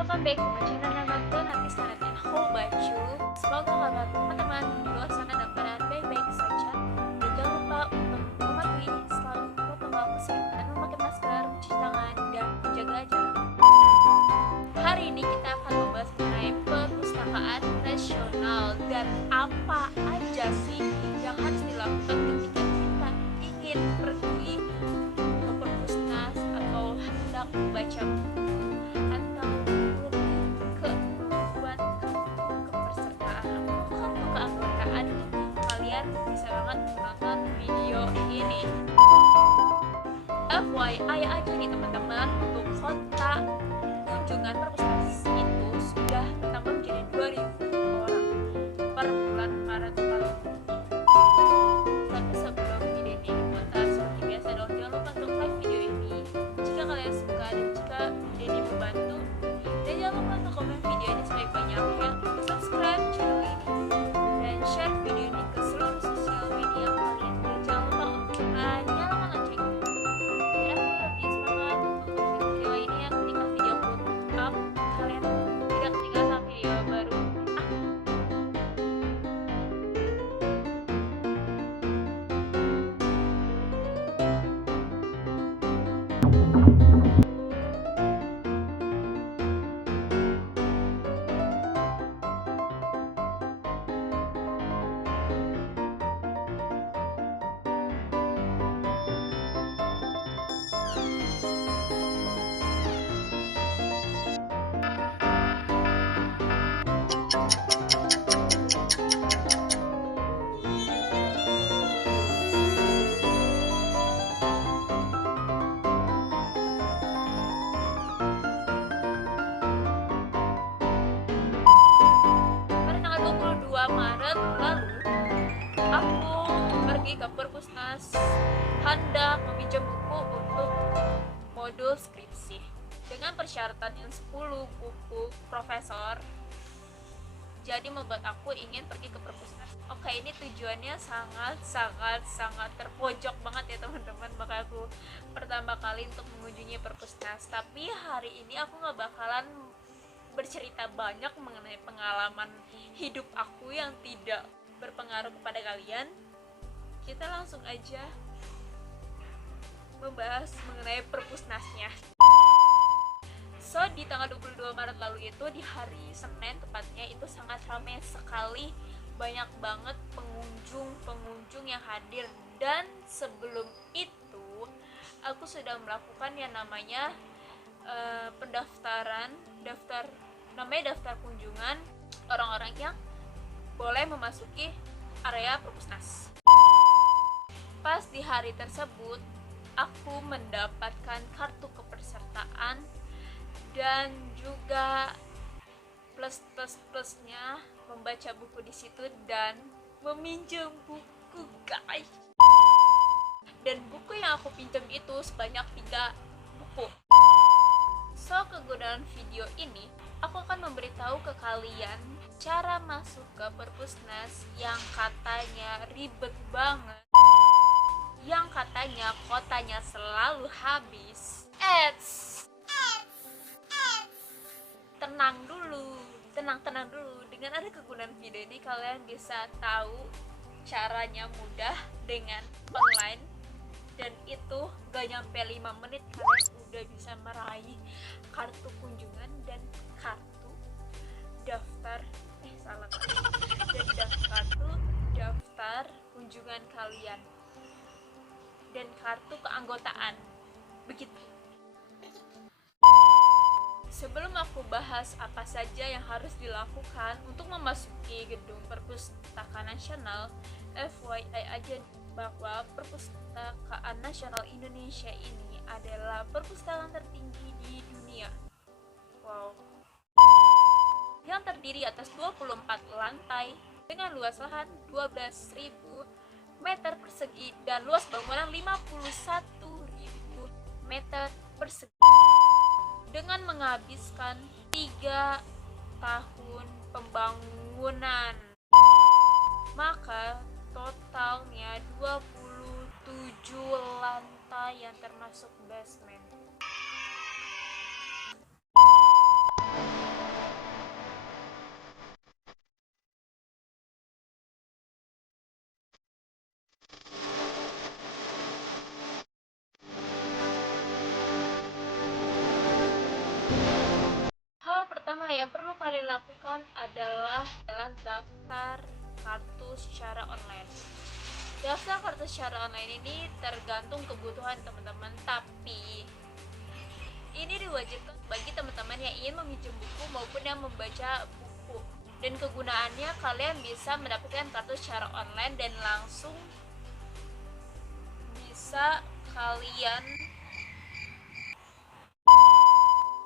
Welcome back to my channel, namaku Nafisa dan aku Baju. Semoga kabar teman-teman di luar sana dalam keadaan baik-baik saja. Dan jangan lupa untuk mematuhi selalu protokol kesehatan, memakai masker, mencuci tangan, dan menjaga jarak. Hari ini kita akan membahas mengenai perpustakaan nasional dan apa aja sih yang harus dilakukan ketika kita ingin pergi ke perpusnas atau hendak membaca buku atau ke membuat kartu kepesertaan atau kartu keanggotaan. Kalian bisa banget menonton video ini. FYI aja nih teman-teman, untuk kota kunjungan perpustakaan itu sudah bertambah menjadi 2.000 orang per bulan Maret lalu. Tapi sebelum video ini diputar seperti biasa dong, jangan lupa untuk like video ini jika kalian suka dan jika video ini membantu, dan jangan lupa untuk komen video ini sebanyak-banyaknya, subscribe channel ini, dan share video ini ke seluruh sosial media kalian, dan jangan lupa untuk nyalakan loncengnya biar aku lebih semangat untuk video ini ya. Ketika video pun up, kalian tidak ketinggalan video baru. Pada tanggal 22 Maret lalu, aku pergi ke perpusnas hendak meminjam buku untuk modul skripsi dengan persyaratan yang 10 buku profesor. Jadi membuat aku ingin pergi ke perpusnas. Oke, ini tujuannya sangat terpojok banget ya teman-teman, maka aku pertama kali untuk mengunjungi perpusnas. Tapi hari ini aku gak bakalan bercerita banyak mengenai pengalaman hidup aku yang tidak berpengaruh kepada kalian. Kita langsung aja membahas mengenai perpusnasnya. So, di tanggal 22 Maret lalu itu, di hari Senin tepatnya, itu sangat ramai sekali, banyak banget pengunjung yang hadir. Dan sebelum itu aku sudah melakukan yang namanya pendaftaran, daftar kunjungan orang-orang yang boleh memasuki area perpusnas. Pas di hari tersebut aku mendapatkan kartu kepesertaan dan juga plusnya membaca buku di situ dan meminjam buku, guys. Dan buku yang aku pinjam itu sebanyak 3 buku. So, kegunaan video ini, aku akan memberitahu ke kalian cara masuk ke perpusnas yang katanya ribet banget, yang katanya kotanya selalu habis. Tenang dulu. Dengan ada kegunaan video ini, kalian bisa tahu caranya mudah dengan online, dan itu gak nyampe 5 menit kalian udah bisa meraih kartu kunjungan dan kartu daftar kartu daftar kunjungan kalian dan kartu keanggotaan. Begitu. Sebelum aku bahas apa saja yang harus dilakukan untuk memasuki gedung Perpustakaan Nasional, FYI aja bahwa Perpustakaan Nasional Indonesia ini adalah perpustakaan tertinggi di dunia. Wow. Yang terdiri atas 24 lantai dengan luas lahan 12.000 meter persegi dan luas bangunan 51.000 meter persegi. Dengan menghabiskan 3 tahun pembangunan, maka totalnya 27 lantai yang termasuk basement. kalian lakukan adalah daftar kartu secara online. Daftar kartu secara online ini tergantung kebutuhan teman-teman, tapi ini diwajibkan bagi teman-teman yang ingin meminjam buku maupun yang membaca buku. Dan kegunaannya, kalian bisa mendapatkan kartu secara online dan langsung bisa kalian.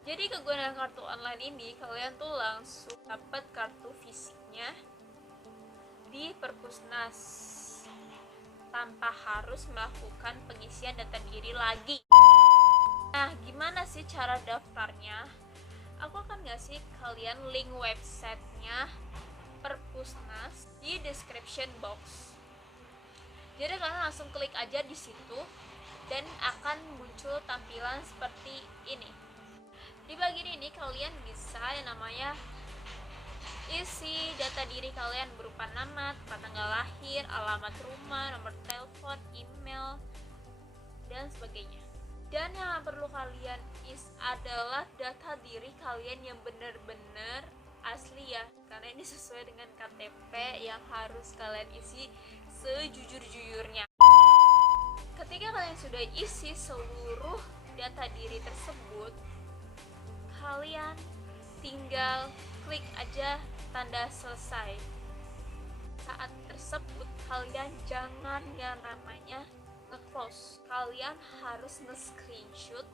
Jadi kegunaan kartu online ini, kalian tuh langsung dapat kartu fisiknya di perpusnas tanpa harus melakukan pengisian data diri lagi. Nah, gimana sih cara daftarnya? Aku akan ngasih kalian link websitenya perpusnas di description box. Jadi kalian langsung klik aja di situ dan akan muncul tampilan seperti ini. Di bagian ini kalian bisa yang namanya isi data diri kalian berupa nama, tempat tanggal lahir, alamat rumah, nomor telepon, email, dan sebagainya. Dan yang perlu kalian adalah data diri kalian yang benar-benar asli ya, karena ini sesuai dengan KTP yang harus kalian isi sejujur-jujurnya. Ketika kalian sudah isi seluruh data diri tersebut, kalian tinggal klik aja tanda selesai. Saat tersebut kalian jangan yang namanya nge-close, kalian harus nge-screenshot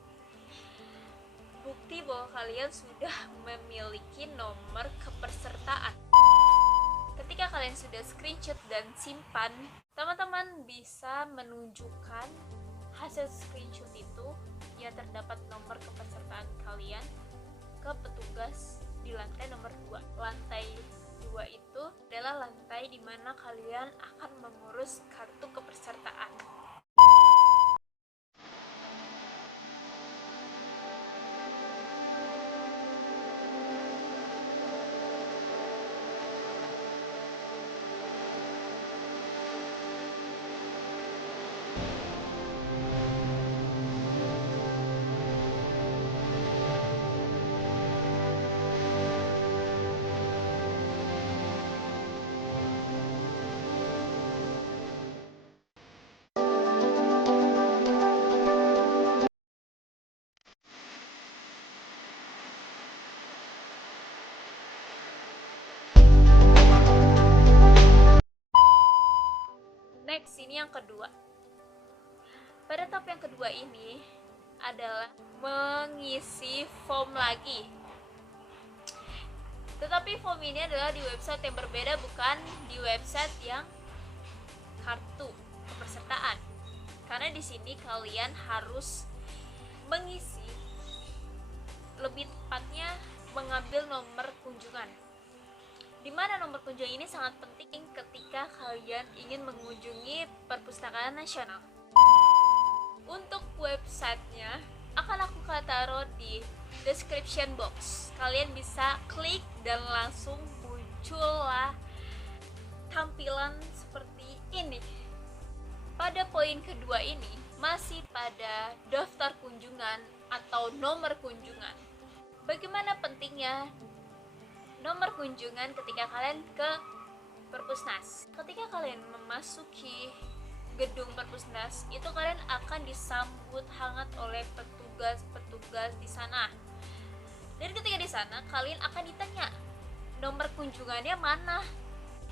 bukti bahwa kalian sudah memiliki nomor kepesertaan. Ketika kalian sudah screenshot dan simpan, teman-teman bisa menunjukkan hasil screenshot itu yang terdapat nomor kepesertaan kalian ke petugas di lantai nomor 2. Lantai 2 itu adalah lantai di mana kalian akan mengurus kartu kepesertaan. Next, ini yang kedua. Pada tahap yang kedua ini adalah mengisi form lagi. Tetapi form ini adalah di website yang berbeda, bukan di website yang kartu kepesertaan. Karena di sini kalian harus mengisi, lebih tepatnya mengambil nomor kunjungan. Di mana nomor kunjungan ini sangat penting ketika kalian ingin mengunjungi Perpustakaan Nasional. Untuk websitenya akan aku taruh di description box. Kalian bisa klik dan langsung muncullah tampilan seperti ini. Pada poin kedua ini masih pada daftar kunjungan atau nomor kunjungan. Bagaimana pentingnya nomor kunjungan ketika kalian ke perpusnas? Ketika kalian memasuki gedung perpusnas, itu kalian akan disambut hangat oleh petugas-petugas di sana. Dan ketika di sana kalian akan ditanya nomor kunjungannya mana.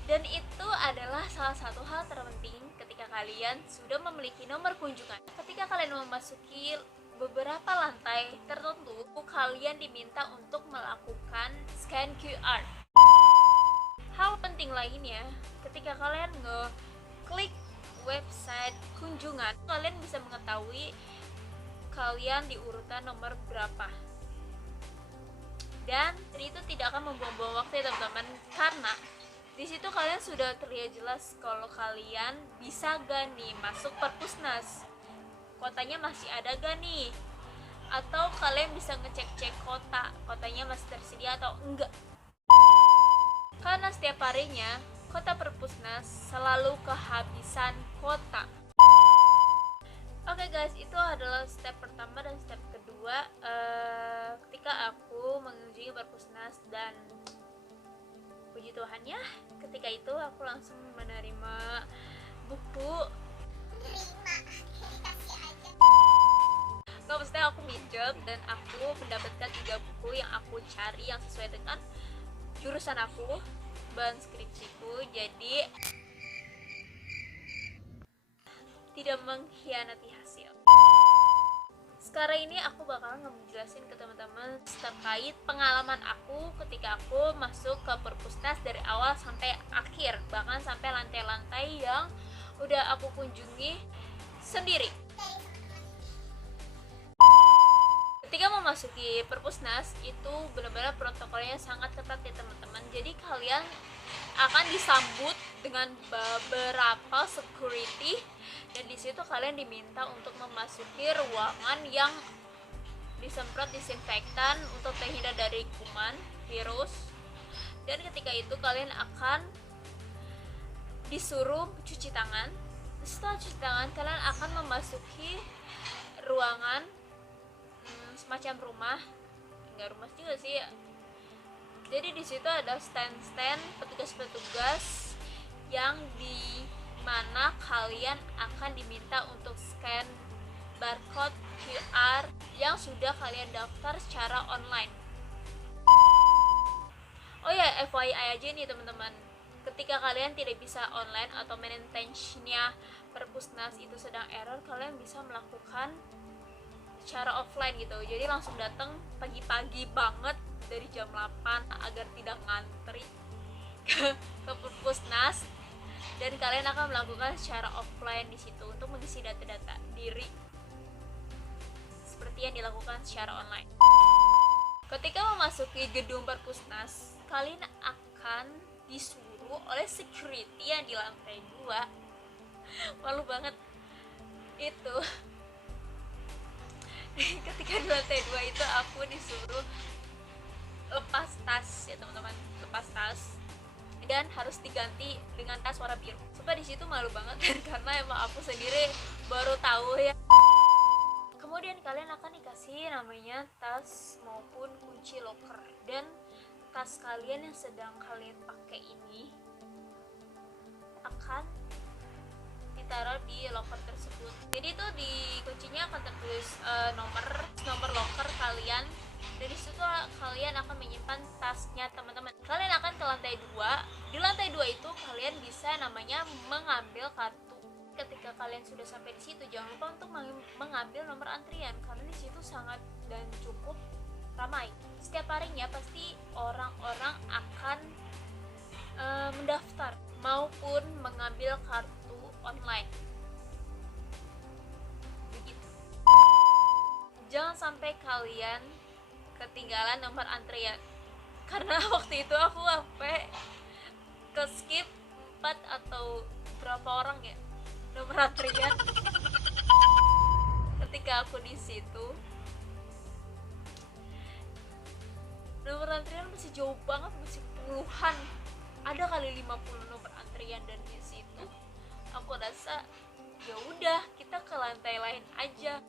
Dan itu adalah salah satu hal terpenting ketika kalian sudah memiliki nomor kunjungan. Ketika kalian memasuki beberapa lantai tertentu, kalian diminta untuk melakukan scan QR. Hal penting lainnya, ketika kalian ngeklik website kunjungan, kalian bisa mengetahui kalian di urutan nomor berapa. Dan itu tidak akan membuang-buang waktu ya teman-teman, karena di situ kalian sudah terlihat jelas kalau kalian bisa gak nih masuk perpusnas, kotanya masih ada gak nih, atau kalian bisa ngecek-cek kotanya masih tersedia atau enggak. Karena setiap harinya kota perpusnas selalu kehabisan kota. Oke guys, itu adalah step pertama dan step kedua ketika aku mengunjungi perpusnas dan puji Tuhan ya, ketika itu aku langsung menerima buku. Nggak, maksudnya aku minjem dan aku mendapatkan 3 buku yang aku cari yang sesuai dengan jurusan aku, bahan skripsiku. Jadi tidak mengkhianati hasil. Sekarang ini aku bakal ngejelasin ke teman-teman terkait pengalaman aku ketika aku masuk ke perpusnas dari awal sampai akhir, bahkan sampai lantai-lantai yang udah aku kunjungi sendiri. Ketika memasuki perpusnas itu benar-benar protokolnya sangat ketat ya teman-teman. Jadi kalian akan disambut dengan beberapa security dan di situ kalian diminta untuk memasuki ruangan yang disemprot disinfektan untuk terhindar dari kuman, virus. Dan ketika itu kalian akan disuruh cuci tangan. Setelah cuci tangan, kalian akan memasuki ruangan semacam rumah, enggak rumah juga sih ya. Jadi di situ ada stand-stand petugas-petugas yang di mana kalian akan diminta untuk scan barcode QR yang sudah kalian daftar secara online. Oh ya, FYI aja nih teman-teman, ketika kalian tidak bisa online atau maintenance-nya perpusnas itu sedang error, kalian bisa melakukan secara offline gitu. Jadi langsung datang pagi-pagi banget dari jam 8 agar tidak ngantri ke perpusnas, dan kalian akan melakukan secara offline di situ untuk mengisi data-data diri seperti yang dilakukan secara online. Ketika memasuki gedung perpusnas, kalian akan disuruh oleh security yang di lantai 2. Malu banget itu. Ketika di lantai 2 itu aku disuruh lepas tas ya teman-teman, lepas tas dan harus diganti dengan tas warna biru. Sumpah di situ malu banget dan karena emang aku sendiri baru tahu ya. Kemudian kalian akan dikasih namanya tas maupun kunci locker, dan tas kalian yang sedang kalian pakai ini akan ditaruh di locker tersebut. Jadi itu di kuncinya akan tertulis nomor locker kalian, dan di situ kalian akan menyimpan tasnya teman-teman. Kalian akan ke lantai 2. Di lantai 2 itu kalian bisa namanya mengambil kartu. Ketika kalian sudah sampai di situ, jangan lupa untuk mengambil nomor antrian karena di situ sangat dan cukup ramai. Setiap harinya pasti orang-orang akan mendaftar maupun mengambil kartu online. Begitu. Jangan sampai kalian ketinggalan nomor antrian, karena waktu itu aku sampai ke skip 4 atau berapa orang ya nomor antrian. Ketika aku di situ, nomor antrian masih jauh banget, masih puluhan, ada kali 50 nomor antrian, dan di situ aku rasa ya udah kita ke lantai lain aja.